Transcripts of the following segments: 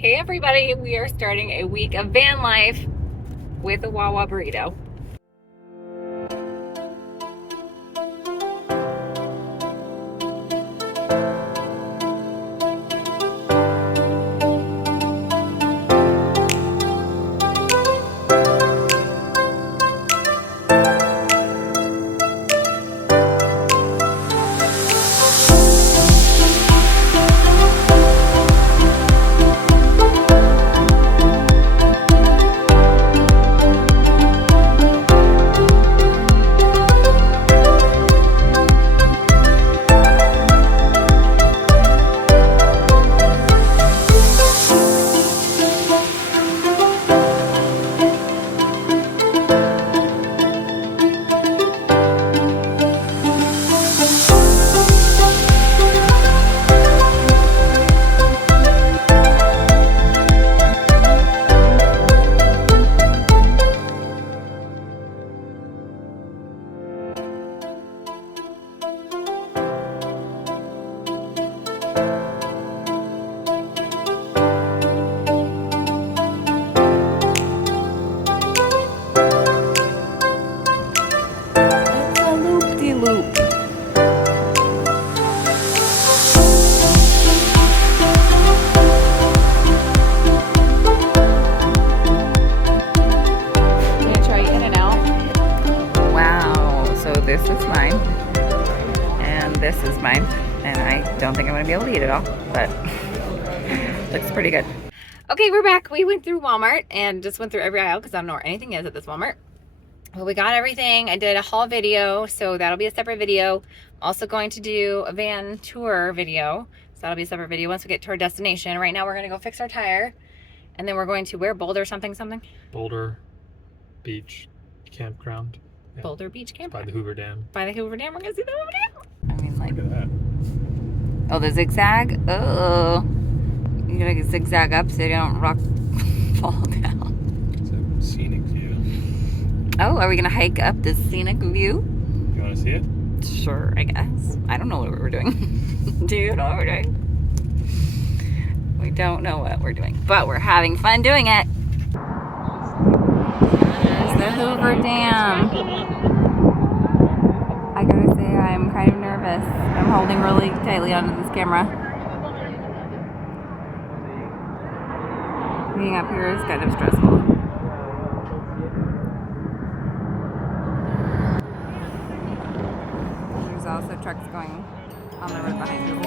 Hey everybody, we are starting a week of van life with a Wawa burrito. This is mine, and this is mine, and I don't think I'm going to be able to eat it all, but looks pretty good. Okay, we're back. We went through Walmart and just went through every aisle because I don't know where anything is at this Walmart. Well, we got everything. I did a haul video, so that'll be a separate video. I'm also going to do a van tour video, so that'll be a separate video once we get to our destination. Right now we're going to go fix our tire, and then we're going to where? Boulder something? Boulder Beach Campground. Yeah. Boulder Beach Campground. By the Hoover Dam. By the Hoover Dam. We're going to see the Hoover Dam. I mean, like... Look at that. Oh, the zigzag? Oh. You gotta zigzag up so you don't fall down. It's a scenic view. Oh, are we gonna hike up this scenic view? You wanna see it? Sure, I guess. I don't know what we're doing. Do you know what we're doing? We don't know what we're doing, but we're having fun doing it. There's the Hoover Dam. I gotta say, I'm kind of nervous. I'm holding really tightly onto this camera. Being up here is kind of stressful. There's also trucks going on the road behind us.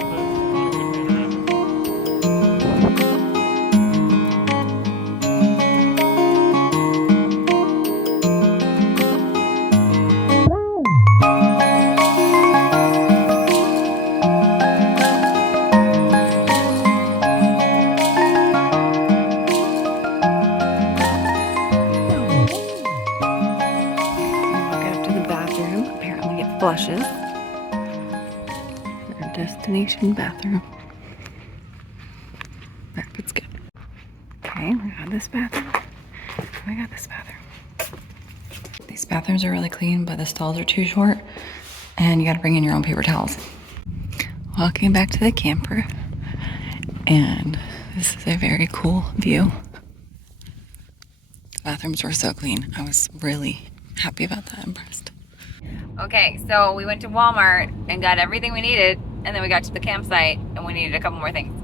Flushes. Our destination bathroom. That looks good. Okay, we got this bathroom. We got this bathroom. These bathrooms are really clean, but the stalls are too short, and you gotta bring in your own paper towels. Walking back to the camper, and this is a very cool view. The bathrooms were so clean. I was really happy about that, impressed. Okay, so we went to Walmart and got everything we needed, and then we got to the campsite and we needed a couple more things.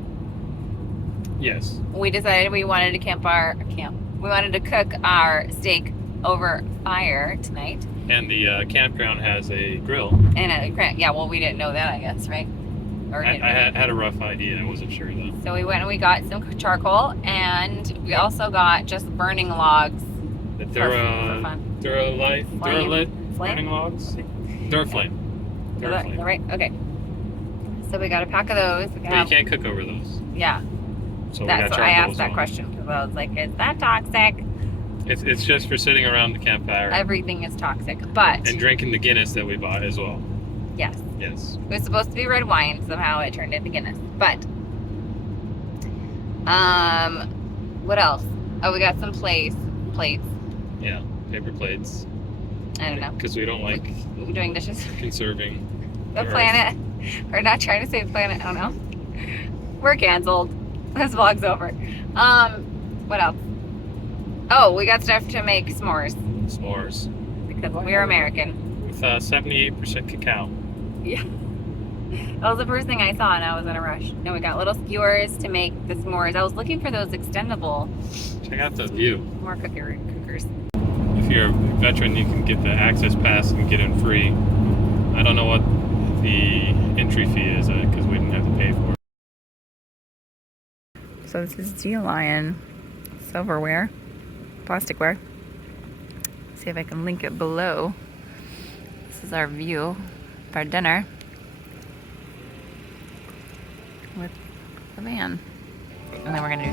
Yes. We decided we wanted to we wanted to cook our steak over fire tonight. And the campground has a grill. And yeah, well, we didn't know that, I guess, right? Or I had a rough idea. I wasn't sure though. So we went and we got some charcoal, and we also got just burning logs. The Vanlife burning logs? Duraflame. Right? Okay. So we got a pack of those. But you can't cook over those. Yeah. So That's why I asked that question, because I was like, is that toxic? It's just for sitting around the campfire. Everything is toxic, but... And drinking the Guinness that we bought as well. Yes. Yes. It was supposed to be red wine, somehow it turned into Guinness. But, what else? Oh, we got some plates. Yeah, paper plates. I don't know. Because we don't like doing dishes. Conserving the planet. We're not trying to save the planet. I don't know. We're canceled. This vlog's over. What else? Oh, we got stuff to make s'mores S'mores. because we're American. With 78% cacao. Yeah. That was the first thing I saw and I was in a rush. And we got little skewers to make the s'mores. I was looking for those extendable. Check out the view. More cookers. If you're a veteran, you can get the access pass and get in free. I don't know what the entry fee is because we didn't have to pay for it. So this is G-Lion silverware, plasticware. See if I can link it below. This is our view of our dinner with the van. And then we're gonna do